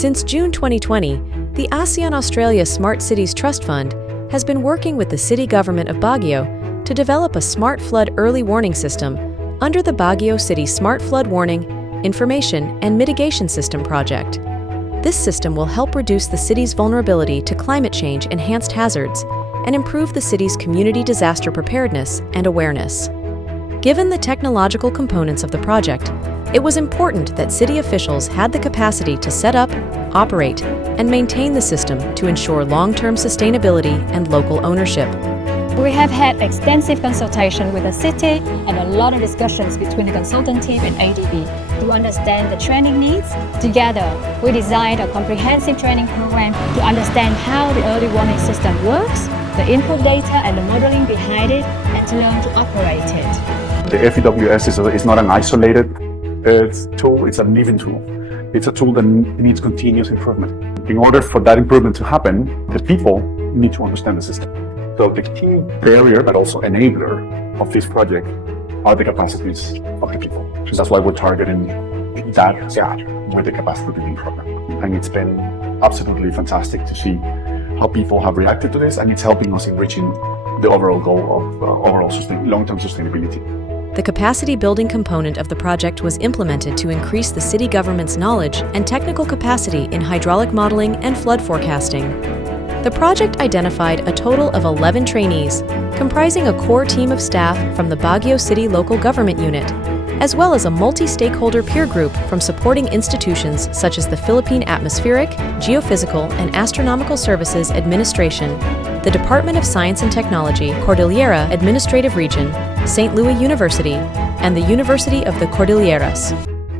Since June 2020, the ASEAN Australia Smart Cities Trust Fund has been working with the City Government of Baguio to develop a smart flood early warning system under the Baguio City Smart Flood Warning, Information and Mitigation System Project. This system will help reduce the city's vulnerability to climate change-enhanced hazards and improve the city's community disaster preparedness and awareness. Given the technological components of the project, it was important that city officials had the capacity to set up, operate, and maintain the system to ensure long-term sustainability and local ownership. We have had extensive consultation with the city and a lot of discussions between the consultant team and ADB to understand the training needs. Together, we designed a comprehensive training program to understand how the early warning system works, the input data and the modeling behind it, and to learn to operate it. The FEWS is not an isolated tool, it's a living tool. It's a tool that needs continuous improvement. In order for that improvement to happen, the people need to understand the system. So the key barrier, but also enabler of this project are the capacities of the people. So that's why we're targeting that gap with the capacity building program. And it's been absolutely fantastic to see how people have reacted to this, and it's helping us in reaching the overall goal of long-term sustainability. The capacity building component of the project was implemented to increase the city government's knowledge and technical capacity in hydraulic modeling and flood forecasting. The project identified a total of 11 trainees, comprising a core team of staff from the Baguio City Local Government Unit, as well as a multi-stakeholder peer group from supporting institutions such as the Philippine Atmospheric, Geophysical, and Astronomical Services Administration, the Department of Science and Technology, Cordillera Administrative Region, St. Louis University, and the University of the Cordilleras.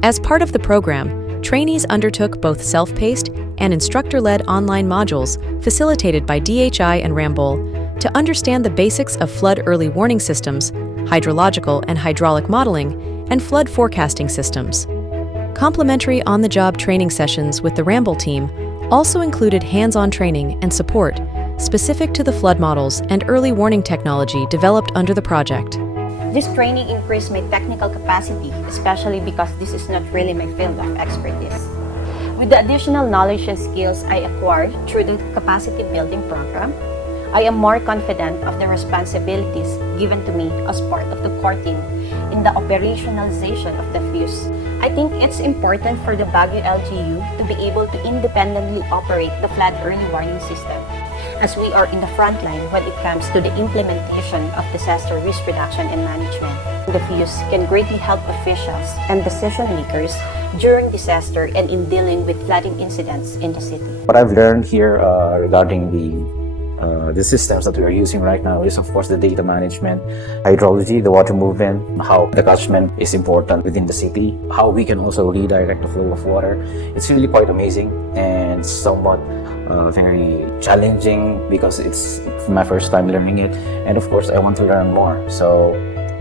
As part of the program, trainees undertook both self-paced and instructor-led online modules facilitated by DHI and Rambol to understand the basics of flood early warning systems, hydrological and hydraulic modeling, and flood forecasting systems. Complementary on-the-job training sessions with the Rambol team also included hands-on training and support specific to the flood models and early warning technology developed under the project. This training increased my technical capacity, especially because this is not really my field of expertise. With the additional knowledge and skills I acquired through the capacity building program, I am more confident of the responsibilities given to me as part of the core team in the operationalization of the fuse. I think it's important for the Baguio LGU to be able to independently operate the flood early warning system, as we are in the front line when it comes to the implementation of disaster risk reduction and management. The fuse can greatly help officials and decision makers during disaster and in dealing with flooding incidents in the city. What I've learned here regarding the systems that we are using right now is, of course, the data management, hydrology, the water movement, how the catchment is important within the city, how we can also redirect the flow of water. It's really quite amazing and somewhat very challenging because it's my first time learning it, and of course I want to learn more, so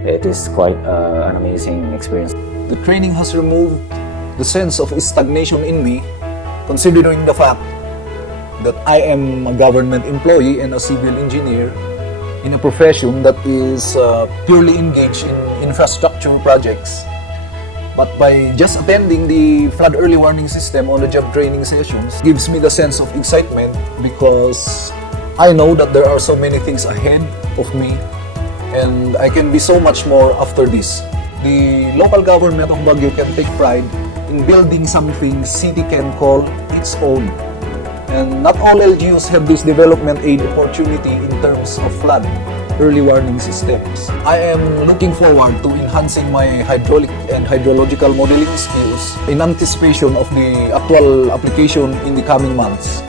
it is quite an amazing experience. The training has removed the sense of stagnation in me, considering the fact that I am a government employee and a civil engineer in a profession that is purely engaged in infrastructure projects. But by just attending the flood early warning system on the job training sessions gives me the sense of excitement because I know that there are so many things ahead of me and I can be so much more after this. The local government of Baguio can take pride in building something city can call its own. And not all LGUs have this development aid opportunity in terms of flood early warning systems. I am looking forward to enhancing my hydraulic and hydrological modeling skills in anticipation of the actual application in the coming months.